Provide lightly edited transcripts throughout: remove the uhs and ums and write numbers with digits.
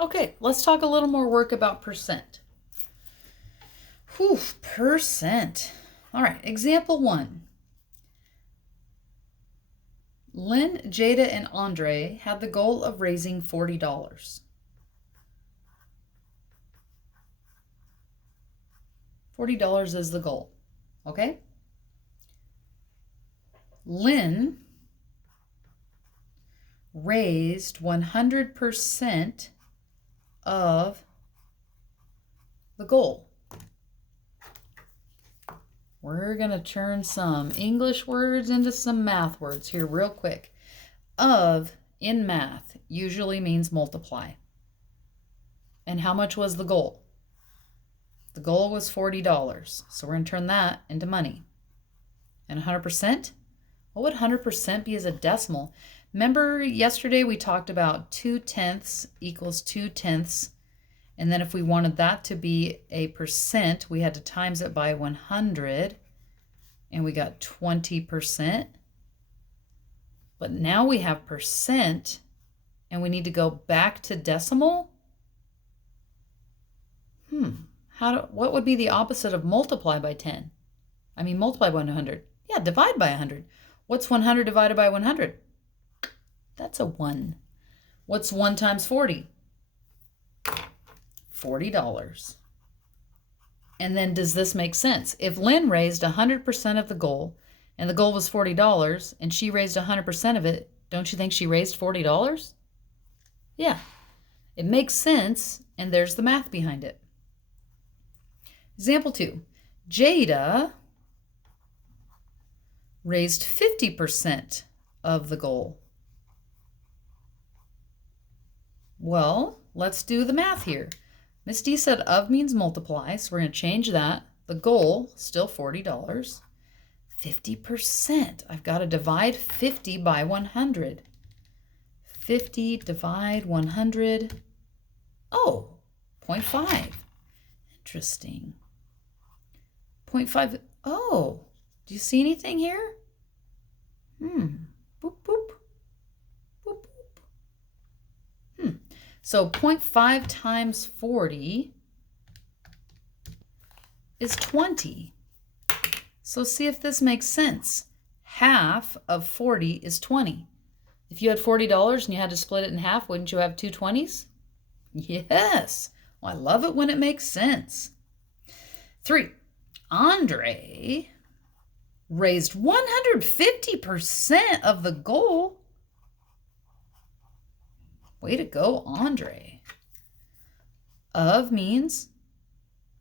Okay, let's talk a little more work about percent. Whew, percent. All right, example 1. Lynn, Jada, and Andre had the goal of raising $40. $40 is the goal, okay? Lynn raised 100% of the goal. We're going to turn some English words into some math words here real quick. Of, in math, usually means multiply. And how much was the goal? The goal was $40. So we're going to turn that into money. And 100%? What would 100% be as a decimal? Remember yesterday we talked about 2/10 equals 2/10. And then if we wanted that to be a percent, we had to times it by 100. And we got 20%. But now we have percent, and we need to go back to decimal. What would be the opposite of multiply by 10? I mean, multiply by 100. Yeah, divide by 100. What's 100 divided by 100? That's a 1. What's 1 times 40? $40. And then does this make sense? If Lynn raised 100% of the goal, and the goal was $40, and she raised 100% of it, don't you think she raised $40? Yeah, it makes sense, and there's the math behind it. Example 2, Jada raised 50% of the goal. Well, let's do the math here. Miss D said of means multiply, so we're going to change that. The goal, still $40. 50%. I've got to divide 50 by 100. 50 divide 100. Oh, 0.5. Interesting. 0.5. Oh, do you see anything here? Boop, boop. Boop, boop. So 0.5 times 40 is 20. So see if this makes sense. Half of 40 is 20. If you had $40 and you had to split it in half, wouldn't you have 2 20s? Yes. Well, I love it when it makes sense. 3. Andre raised 150% of the goal. Way to go, Andre. Of means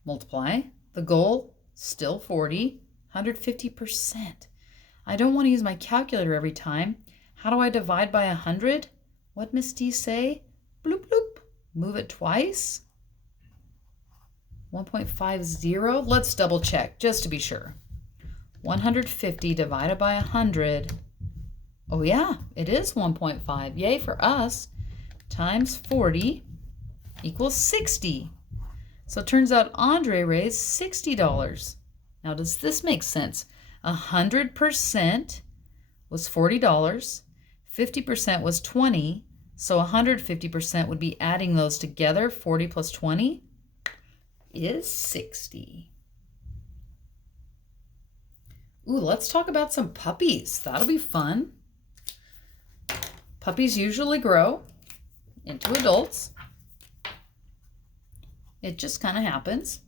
multiply. The goal, still 40. 150%. I don't want to use my calculator every time. How do I divide by 100? What Miss D say? Bloop, bloop. Move it twice. 1.50. Let's double check just to be sure. 150 divided by 100. Oh yeah, it is 1.5. Yay for us. Times 40 equals 60. So it turns out Andre raised $60. Now, does this make sense? 100% was $40. 50% was 20. So 150% would be adding those together. 40 plus 20 is 60. Ooh, let's talk about some puppies. That'll be fun. Puppies usually grow into adults. It just kind of happens.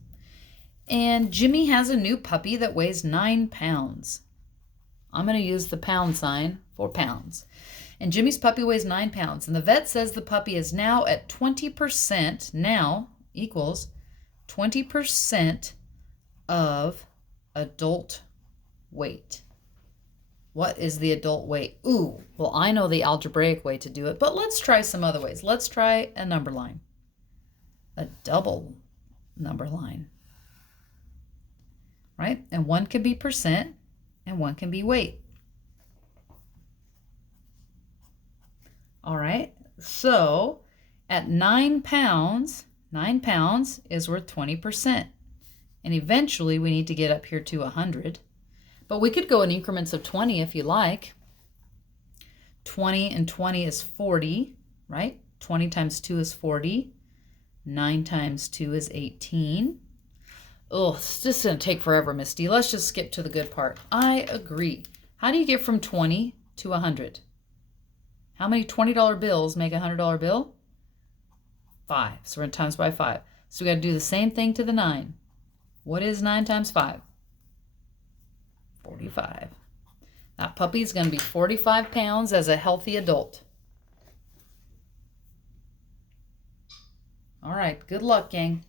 And Jimmy has a new puppy that weighs 9 pounds. I'm going to use the pound sign for pounds. And Jimmy's puppy weighs 9 pounds. And the vet says the puppy is now at 20%, now equals 20% of adult weight. What is the adult weight? Ooh, well, I know the algebraic way to do it, but let's try some other ways. Let's try a number line. A double number line. Right? And one can be percent and one can be weight. All right. So at 9 pounds is worth 20%. And eventually we need to get up here to 100. But we could go in increments of 20 if you like. 20 and 20 is 40, right? 20 times 2 is 40. 9 times 2 is 18. Oh, this is going to take forever, Misty. Let's just skip to the good part. I agree. How do you get from 20 to 100? How many $20 bills make a $100 bill? 5. So we're going to times by 5. So we got to do the same thing to the 9. What is 9 times 5? 45. That puppy's going to be 45 pounds as a healthy adult. All right, good luck, gang.